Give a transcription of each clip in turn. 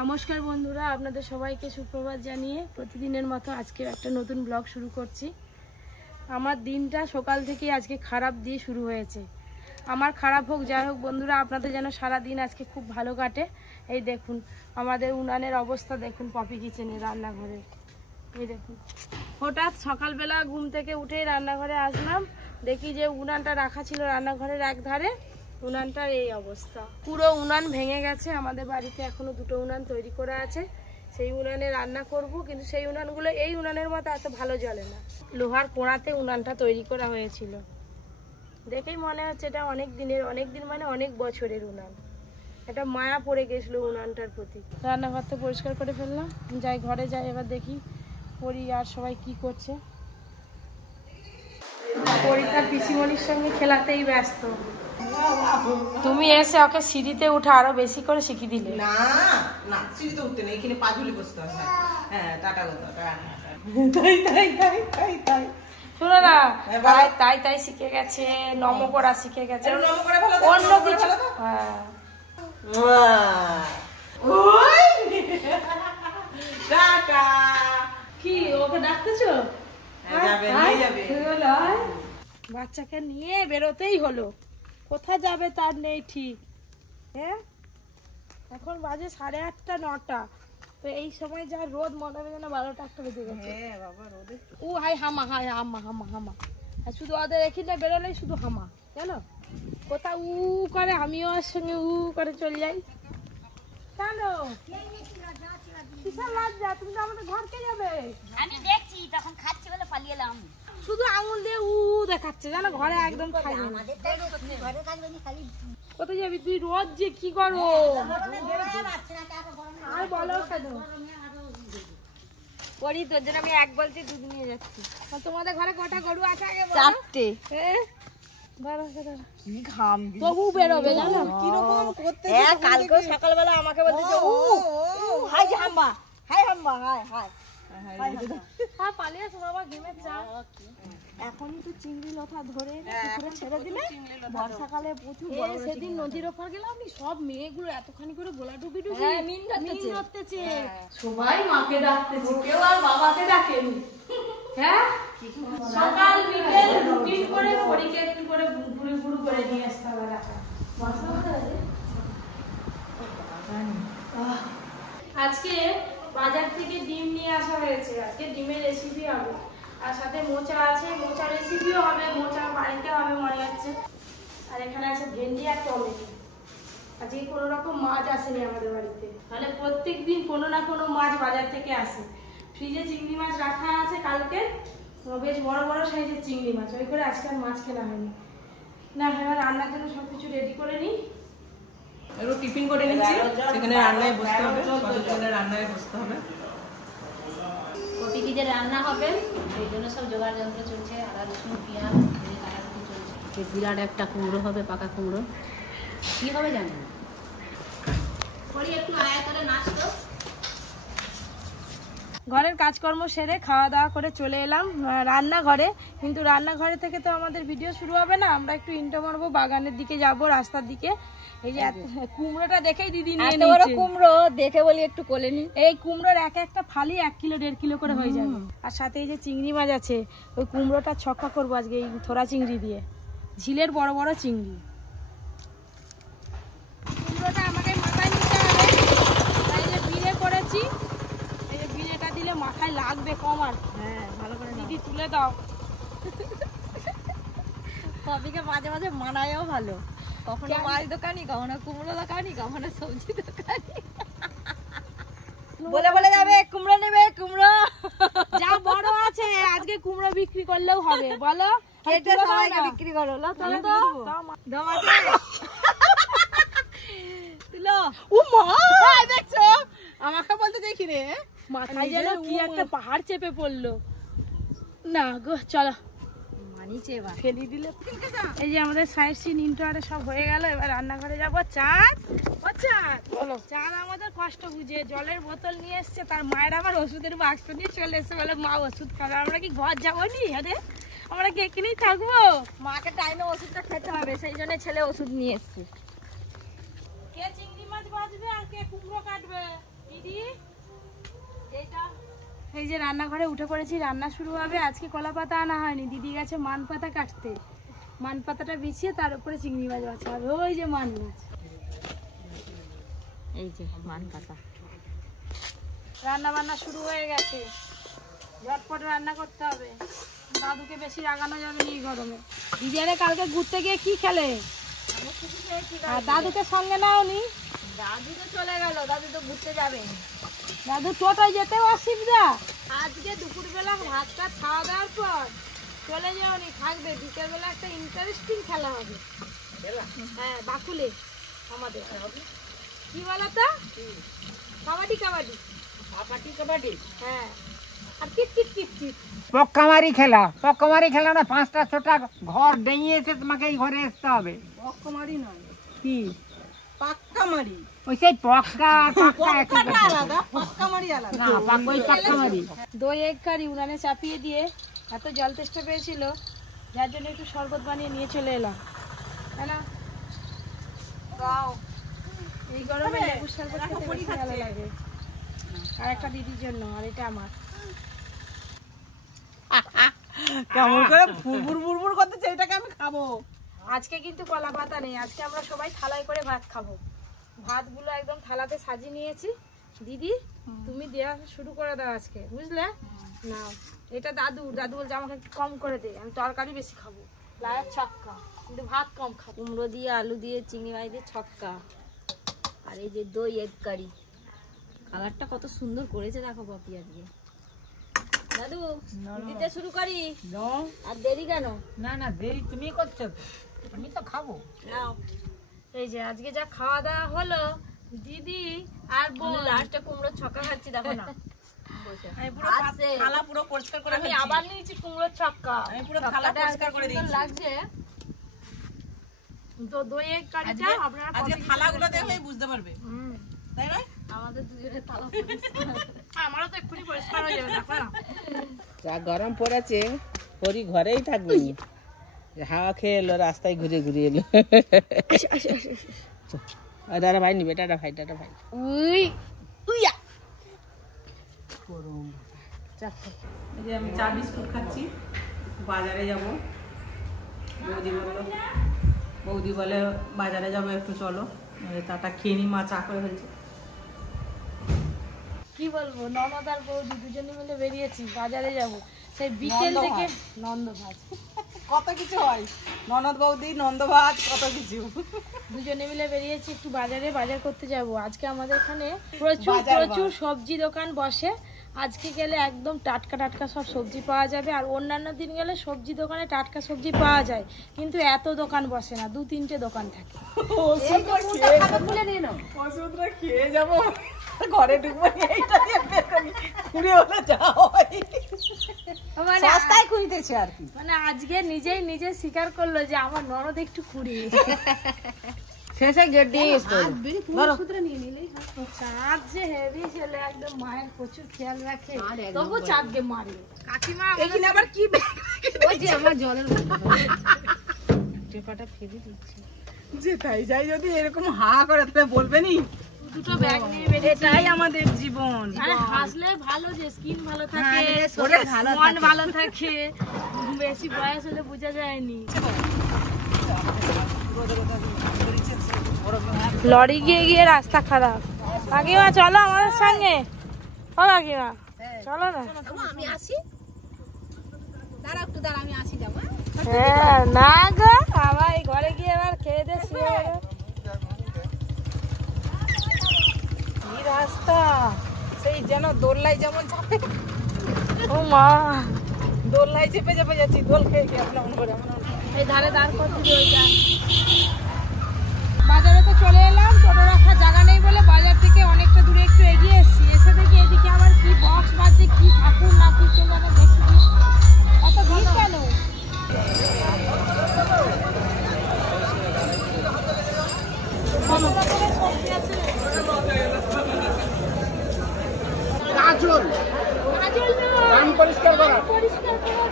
নমস্কার বন্ধুরা, আপনাদের সবাইকে সুপ্রভাত জানিয়ে প্রতিদিনের মতো আজকে একটা নতুন ব্লগ শুরু করছি। আমার দিনটা সকাল থেকে আজকে খারাপ দিয়ে শুরু হয়েছে। আমার খারাপ হোক যাই হোক বন্ধুরা, আপনাদের যেন সারা দিন আজকে খুব ভালো কাটে। এই দেখুন আমাদের উনানের অবস্থা, দেখুন পপি কিচেনে রান্নাঘরে। এই দেখুন হঠাৎ সকালবেলা ঘুম থেকে উঠেই রান্নাঘরে আসলাম, দেখি যে উনানটা রাখা ছিল রান্নাঘরের এক ধারে, উনানটার এই অবস্থা। পুরো উনান ভেঙে গেছে। আমাদের বাড়িতে এখনো দুটো উনান তৈরি করা আছে, সেই উনানে রান্না করব, কিন্তু সেই উনানগুলো এই উনানের মতো এত ভালো জ্বলে না। লোহার কোড়াতে উনানটা তৈরি করা হয়েছিল, দেখেই মনে হচ্ছে এটা অনেক দিন মানে অনেক বছরের উনান। এটা মায়া পড়ে গেছিলো উনানটার প্রতি। রান্নাঘরটা পরিষ্কার করে ফেললাম, যাই ঘরে যাই, এবার দেখি পরি আর সবাই কি করছে। পরি তার পিসিমণির সঙ্গে খেলাতেই ব্যস্ত। তুমি এসে ওকে সিঁড়িতে উঠে আরো বেশি করে শিখিয়ে দিলে। না না, সিঁড়িতে উঠতে নেই, এখানে পাজুলি বসতে হবে। হ্যাঁ, টাটা গো তাই শোনো না, তাই শিখে গেছে, নম করা শিখে গেছে, অন্য কিছু। হ্যাঁ টাটা। কি ওকে ডাকতেছো? বাচ্চাকে নিয়ে বেরোতেই হলো, কোথায় যাবে তার নেই ঠিক। হ্যাঁ, এখন বাজে 8:30 9টা, তো এই সময় যা রোদ মনে হবে যেন 12টা 1টা বেজে গেছে। হ্যাঁ বাবা, রোদে ও হাই হামা, হাই হামা হামা হামা, আর শুধু ওদের এখানে বেরোলেই শুধু হামা, জানো কোথাও উ করে, আমিও ওর সঙ্গে উ করে চলে যাই। কেন কিসের লজ্জা? তুমি তো আমাদের ঘরকে যাবে। আমি দেখছি তখন খাচ্ছি বলে পালিয়ে এলাম। শুধু আঙুল দিয়ে উ দেখাচ্ছে, জানো ঘরে একদম খাই না। কোথায় যাবি তুই? রোজ যে কি করো আর বলো কেন? পরি তোর জন্য আমি এক বলতে দুধ নিয়ে যাচ্ছি। তোমাদের ঘরে কটা গরু আছে আগে বলো? 4টে। কি ঘাম, তবু বেরোবে জানো কিরকম করতে। কালকে সকালবেলা আমাকে বলতে যে হাই হাম্বা, হাই হাম্বা, হাই হাই হ্যাঁ, পালিয়ে আসো বাবা, গেমের চা। এখনই তো চিংড়ি লতা ধরে পুকুরে ছেড়ে দিলে, বর্ষাকালে প্রচুর সেদিন নদীর ওপর গেলাম, সব মেয়েগুলো এতখানি করে গোলা ডুবি মিন ধরতেছে। সবাই মাকে ডাকতেছে, কেউ আর বাবাকে ডাকেনি। হ্যাঁ, সকাল বিকেল রুটিন করে পরীকে একটু করে ঘুরে ঘুরে করে নিয়ে আসতে হবে। আজকে বাজার থেকে ডিম নিয়ে আসা হয়েছে, আজকে ডিমের রেসিপি হবে, আর সাথে মোচা আছে, মোচা রেসিপিও হবে, মোচা বাড়িতে হবে মনে হচ্ছে। আর এখানে আছে ভেন্ডি আর টমেটো। আজকে কোনো রকম মাছ আসেনি আমাদের বাড়িতে, তাহলে প্রত্যেক দিন কোনো না কোনো মাছ বাজার থেকে আসে। ফ্রিজে চিংড়ি মাছ রাখা আছে কালকে, বেশ বড় বড় সাইজের চিংড়ি মাছ, ওই করে আজকে আর মাছ কেনা হয়নি। না, এবার রান্নার জন্য সবকিছু রেডি করে নিই। একটু টিফিন করে নিচ্ছি, সেখানে রান্নায় বসতে হবে, রান্নায় বসতে হবে। কপি কি যে রান্না হবে সেই জন্য সব জোগাড় যন্ত্র চলছে, আদা রসুন পেঁয়াজ কাটাকুটি চলছে। বিরাট একটা কুমড়ো হবে, পাকা কুমড়ো। কি হবে জানি না। পরি একটু আয়া করে নাচতো। ঘরের কাজকর্ম সেরে খাওয়া দাওয়া করে চলে এলাম রান্নাঘরে, কিন্তু রান্নাঘরে থেকে তো আমাদের ভিডিও শুরু হবে না, আমরা একটু ইন্টো মারবো, বাগানের দিকে যাব, রাস্তার দিকে। এই যে কুমড়োটা দেখেই দিদি নিয়ে নিয়েছে। কুমড়ো দেখে বলি একটু কোলে নি। এই কুমড়োর একটা ফালি 1 কিলো 1.5 কিলো করে হয়ে যাবে। আর সাথে এই যে চিংড়ি মাছ আছে, ওই কুমড়োটা ছক্কা করবো আজকে এই থোড়া চিংড়ি দিয়ে, ঝিলের বড় বড় চিংড়ি। কুমড়োটা আমাকে মাথায় নিতে হবে, তাই যে বিড়ে করেছি, এই যে বিড়েটা দিলে মাথায় লাগবে কম। আর হ্যাঁ, ভালো করে দিদি তুলে দাও। কপিকে মাঝে মাঝে মানায়ও ভালো, কখনো মাছ দোকানি, কখনো কুমড়ো দোকানি, কখনো সবজি দোকানি। বলে বলে যাবে কুমড়ো নেবে, কুমড়ো যা বড় আছে আজকে কুমড়ো বিক্রি করলেও হবে, বলো কেটে সবাইকে বিক্রি করো। তাহলে তো দম আছে। তুলো ও মা, দেখছো আমাকে বলতে দেখি রে, মাথায় যেন কি একটা পাহাড় চেপে পড়লো। না গো, চলো মানিছে এবার ফেলি দিলে। এই যে আমাদের সাইড সিন ইন্টো আরে সব হয়ে গেল, এবার রান্নাঘরে যাবো। চাঁদ, ও চাঁদ বলো। চাঁদ আমাদের কষ্ট বুঝে জলের বোতল নিয়ে এসছে, তার মায়ের আবার ওষুধের বাক্স নিয়ে চলে এসছে, বলে মা ওষুধ খাবে। আমরা কি ঘর যাবো নি? আরে আমরা কি এখানেই থাকবো? মাকে টাইমে ওষুধটা খেতে হবে, সেই জন্য ছেলে ওষুধ নিয়ে এসছে। কে চিংড়ি মাছ বাজবে আর কে কুমড়ো কাটবে? এই যে রান্নাঘরে উঠে পড়েছি, রান্না শুরু হবে। আজকে কলা পাতা আনা হয়নি, দিদি গেছে মান পাতা কাটতে। মান পাতাটা বিছিয়ে তার উপরে চিংড়ি মাছ বাছা হবে। ওই যে মান মাছ, এই যে মান পাতা। রান্না বান্না শুরু হয়ে গেছে, ঝটপট রান্না করতে হবে। দাদুকে বেশি রাগানো যাবে না এই গরমে। দিদিয়ারে কালকে ঘুরতে গিয়ে কি খেলে? আর দাদুকে সঙ্গে নাওনি? দাদু তো চলে গেল, দাদু তো ঘুরতে যাবে। দাদু টোটোয় যেতেও অসুবিধা। আজকে দুপুরবেলা ভাত টাত খাওয়া দাওয়ার পর চলে যাওনি, থাকবে। বিকেলবেলা একটা ইন্টারেস্টিং খেলা হবে। হ্যাঁ, বাকুলে আমাদের কি বলতো, কাবাডি কাবাডি কাবাডি কাবাডি। হ্যাঁ, আর কিট কিট কিট কিট পক্কামারি খেলা। পক্কামারি খেলা না, 5টা 6টা ঘর ডেঙিয়ে এসে তোমাকে এই ঘরে আসতে হবে। পক্কামারি নয়, কি পাক্কামারি। ওই সেই পক্কা আর পাক্কা একই কথা। আলাদা, পাক্কামারি আলাদা। না, ওই পাক্কামারি। দই এক কারি উনানে চাপিয়ে দিয়ে এত জল তেষ্টা পেয়েছিল, যার জন্য একটু শরবত বানিয়ে নিয়ে চলে এলাম। তাই না? এই গরমে লেবুর শরবত খেতে বেশি ভালো লাগে। আর একটা দিদির জন্য, আর এটা আমার। কেমন করে ফুরফুর ফুরফুর করতেছে, এটাকে আমি খাবো। আজকে কিন্তু কলা পাতা নেই, আজকে আমরা সবাই থালায় করে ভাত খাবো। ভাতগুলো একদম থালাতে সাজিয়ে নিয়েছি। দিদি তুমি দেওয়া শুরু করে দাও আজকে, বুঝলে? না, এটা দাদু বলছে আমাকে একটু কম করে দে, আমি তরকারি বেশি খাবো। লায়ের ছক্কা, কিন্তু ভাত কম খাবো। কুমড়ো দিয়ে, আলু দিয়ে, চিংড়ি মাছ দিয়ে ছক্কা। আর এই যে দই এগ কারি। কালারটা কত সুন্দর করেছে দেখো পপি আজকে। দাদু দিতে শুরু করি, আর দেরি কেন? না না, দেরি তুমি করছো, আমি তো খাবো। নাও, এই যে আজকে যা খাওয়া দাওয়া হলো, দিদি আর বোন লাস্টে কুমড়ো ছক্কা খাচ্ছি দেখো না। আমি পুরো থালা পুরো পরিষ্কার করে আমি আবার নিয়েছি কুমড়োর ছক্কা। আমি পুরো থালা পরিষ্কার করে দিয়েছি। লাগছে তো দই এক কারিটা আপনারা আজকে থালাগুলো দেখলেই বুঝতে পারবে, তাই না? আমাদের দুজনের তালা আমারও তো এক্ষুনি পরিষ্কার হয়ে যাবে, দেখো না? যা গরম পড়েছে, পরি ঘরেই থাকবে, হাওয়া খেয়ে এলো, রাস্তায় ঘুরে ঘুরে এলো। দাদা ভাই নিবে, টাটা ভাই, টাটা ভাই। এই যে আমি চা বিস্কুট খাচ্ছি, বাজারে যাব। বৌদি বলে বাজারে যাবো, একটু চলো। চাটা খেয়ে নি, মা চা করে ফেলছে। কি বলবো, ননদ আর বৌদি দুজনে মিলে বেরিয়েছি, বাজারে যাব। সেই বিকেল থেকে নন্দভাজ কত কিছু হয়, ননদ বৌদি, নন্দভাত, কত কিছু। দুজনে মিলে বেরিয়েছি একটু বাজারে, বাজার করতে যাব। আজকে আমাদের এখানে প্রচুর প্রচুর সবজি দোকান বসে। আজকে গেলে একদম টাটকা টাটকা সব সবজি পাওয়া যাবে। আর অন্যান্য দিন গেলে সবজি দোকানে টাটকা সবজি পাওয়া যায়, কিন্তু এত দোকান বসে না, 2-3টে দোকান থাকে। খেয়ে যাবো, ঘরে ঢুকবো, এইটা দিয়ে বের করি, ঘুরে হলে যাও। মানে রাস্তায় খুঁজতেছে আর কি। মানে আজকে নিজে স্বীকার করলো যে আমার ননদ একটু কুড়ি। শেষে গেট দিয়ে চাঁদ যে হেভি ছেলে, একদম মায়ের প্রচুর খেয়াল রাখে, তবু চাঁদকে মারে। কাকিমা এখানে আবার কি ওই যে আমার জলের টেপাটা ফেলে দিচ্ছে। যেটাই যাই, যদি এরকম হা করে তাহলে বলবে নি। দুটো ব্যাগ নিয়ে বেরিয়েছি। এটাই আমাদের জীবন। আরে হাসলে ভালো, যে স্কিন ভালো থাকে, মন ভালো থাকে। বেশি বয়স হলে বোঝা যায়নি। লরি গিয়ে গিয়ে রাস্তা খারাপ। কাকিমা চলো আমাদের সঙ্গে, ও কাকিমা চলো না। আমি আসি, দাঁড়া একটু দাঁড়া, আমি আসি যাবো। হ্যাঁ, না গো, আবার এই ঘরে গিয়ে এবার খেয়ে দিয়ে শুয়ে গেলো। কি রাস্তা, সেই যেন দোল্লাই যেমন চাপে, ও মা, দোল্লাই চেপে চেপে যাচ্ছি, দোল খেয়ে খেয়ে এমন করে। এই ধারে দাঁড় করতে ওইটা। বাজারে তো চলে এলাম, টোটো রাখার জায়গা নেই বলে বাজার থেকে অনেকটা দূরে একটু এগিয়ে এসেছি। এসে দেখি এদিকে আবার কি বক্স বাজছে, কি ঠাকুর না কি কেউ যেন দেখছি। এত ভিড় কেন? কাজল কান পরিষ্কার করা, পরিষ্কার করা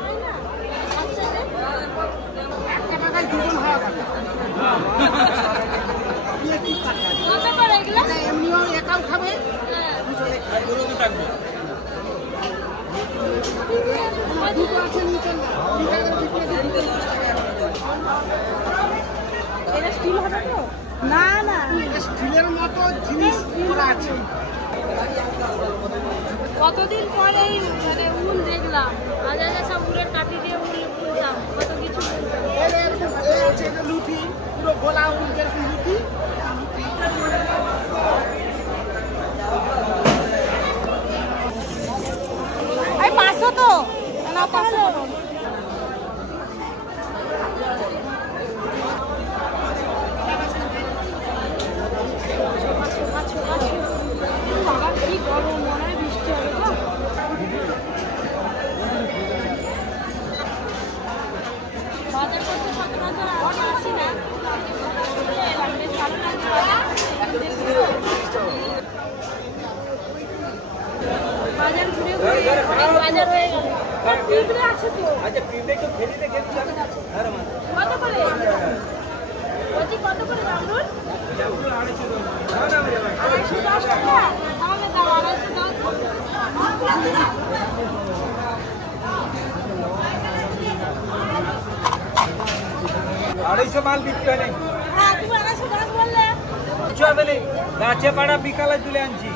হয় না। আচ্ছা, 1 টাকায় 2 জন হওয়া থাকে। কত করে এগুলো? এমনিও একাও খাবে, রাখবো। না না স্টিলের মতো জিনিস করা আছে। কতদিন পরে মানে উল দেখলাম, আগে আগে সব উলের কাঠি দিয়ে উল তুলতাম, কত কিছু লুটি পুরো গোলা উল যেরকম লুটি। পাঁচশো তো না, পাঁচশো কি গরম, মনে হয় বৃষ্টি হবে তো। বাজার করতে সচরাচর আমরা আসি না, বেশ ভালো লাগছে। বাজার ঘুরে ঘুরে অনেক বাজার হয়ে গেল। পিঁপড়ে আছে তো, কত করে বলছি, কত করে জামরুল? 210 টাকা। আমাকে দাও 250 দাও তো। 250 মাল বিক্রি হয় নাই। হ্যাঁ, তুমি 210 বললে। কিছু হবে না, গাছে পাড়া বিকালে তুলে আনছি।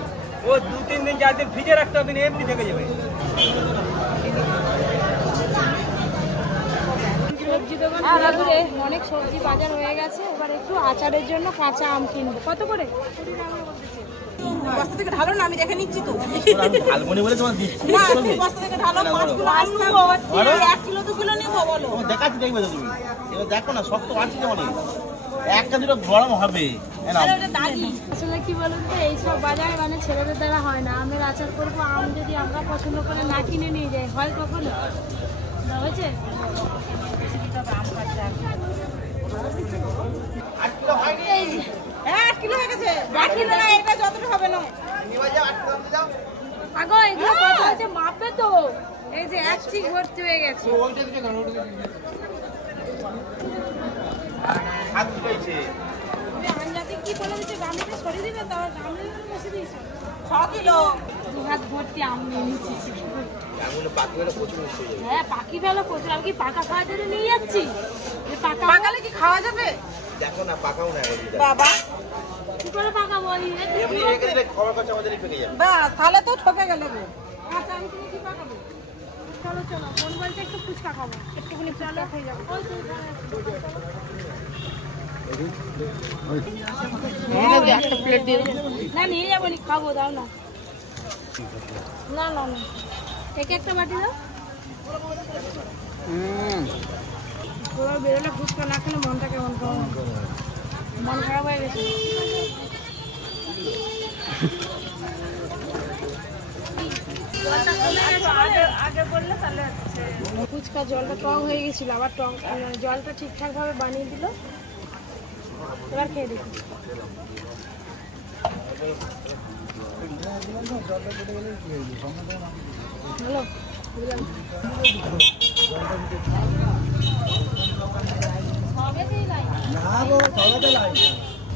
ও 2-3 দিন 4 দিন ফ্রিজে রাখতে হবে না, এমনি থেকে যাবে। সবজি দোকান ঘুরে ঘুরে অনেক সবজি বাজার হয়ে গেছে। এবার একটু আচারের জন্য কাঁচা আম কিনবো। কত করে? বস্তা থেকে ঢালো না, আমি দেখে নিচ্ছি তো। আমি ঢালবনি বলে তোমার দিচ্ছি। না, তুমি বস্তা থেকে ঢালো, 5 কিলো আম নেবো, 1 কিলো 2 কিলো নেবো, বলো। তোমার দেখাচ্ছি, দেখবে তো তুমি। এবার দেখো না, শক্ত আছে যেমন একটা দুটো গরম হবে। আসলে কি বলুন তো, এইসব বাজার মানে ছেলেদের দ্বারা হয় না। আমের আচার করবো, আম যদি আমরা পছন্দ করে না কিনে নিয়ে যাই, হয় কখনো হয়েছে। হ্যাঁ, 8 কিলো হয়ে গেছে। 8 কিলো না, এটা যতটা হবে না। আগো এগুলো কত হয়েছে মাপে তো, এই যে এক চিক ভর্তি হয়ে গেছে। তুমি আঞ্জাতে কি বলে দিচ্ছে, গামলিটা সরিয়ে দিবে, তাও গামলিটা বসে দিয়েছে। 6 কিলো। 2 হাত ভর্তি আম নিয়ে নিচ্ছি। হ্যাঁ, পাকি ফেলো প্রচুর। আমি কি পাকা খাওয়ার জন্য নিয়ে যাচ্ছি? পাকালে কি খাওয়া যাবে? দেখো না, পাকাও না বাবা, কি করে পাকা বলি? এমনি রেখে দিলে খবর করছে আমাদেরই পেকে যাবে। বাস, তাহলে তো ঠকে গেলে গো। আচ্ছা, আমি তুমি কি পাকাবো? চলো চলো, বোন বলতে একটু ফুচকা খাবো, একটুখানি চলো হয়ে যাবো। একটা প্লেট দিয়ে দাও। না নিয়ে যাবো, নি খাবো, দাও না। না না না, একে একটা বাটি দাও। ওরা বেরোলে ফুচকা না খেলে মনটা কেমন কেমন, মন খারাপ হয়ে গেছে। ফুচকা জলটা টক হয়ে গেছিল, আবার টক জলটা ঠিকঠাক ভাবে বানিয়ে দিল। এবার খেয়ে দেখি। হ্যালো,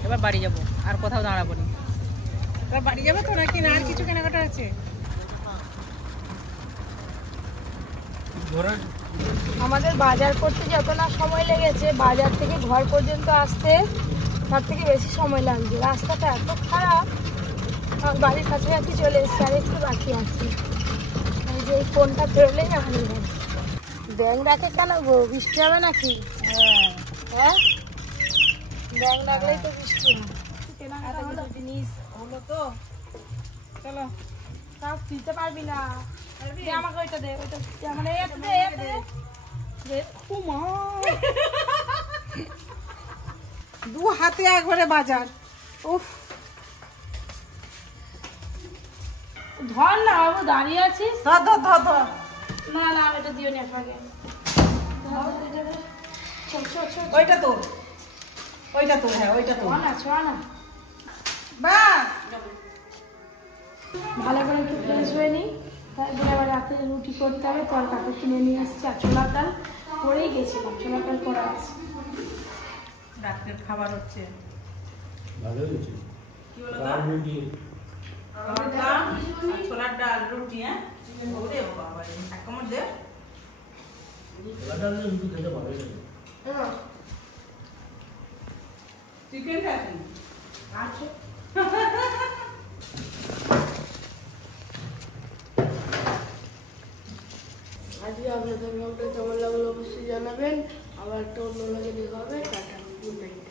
এবার বাড়ি যাবো, আর কোথাও দাঁড়াবো না। এবার বাড়ি যাবো তো নাকি, না আর কিছু কেনাকাটা আছে? আমাদের বাজার করতে যত না সময় লেগেছে, বাজার থেকে ঘর পর্যন্ত আসতে তার থেকে বেশি সময় লাগছে। রাস্তাটা এত খারাপ, বাড়ির কাছাকাছি চলে এসছে, আর একটু বাকি আছে। এই যে এই ফোনটা ধরলেই আমাদের ব্যাং রাখে কেন গো? বৃষ্টি হবে নাকি? হ্যাঁ, ব্যাং রাখলেই তো বৃষ্টি হয়। কেনাকাটা হলো, জিনিস হলো তো, চলো। সব দিতে পারবি না, দে আমাকে ওইটা দে, ওইটা দে, মানে এটা দে, এটা দে। ও মা, 2 হাতে একবারে বাজার। উফ, ধর না বাবু, দাঁড়িয়ে আছিস। ধর ধর ধর ধর। না না, এটা দিও না আগে। ওইটা তো, ওইটা তো, হ্যাঁ ওইটা তো। ছোঁয়া না, বাস, ভালো করে একটু ফ্রেশ হয়ে নিই। তারপরে আবার রাতে রুটি করতে হবে, তরকারি কিনে নিয়ে আসছি। আর ছোলার ডাল করেই গেছিলাম, ছোলার ডাল করা আছে। রাত্রের খাবার হচ্ছে। ভালো হয়েছে। কি বলো? ছোলার ডাল রুটি হ্যাঁ ওরে বাবা এক কামড় দে চিকেনটা কি আছে আজকে আপনাদের ব্লগটা কেমন লাগলো অবশ্যই জানাবেন। আবার একটা অন্য লাগে দেখা হবে। Tata, good night.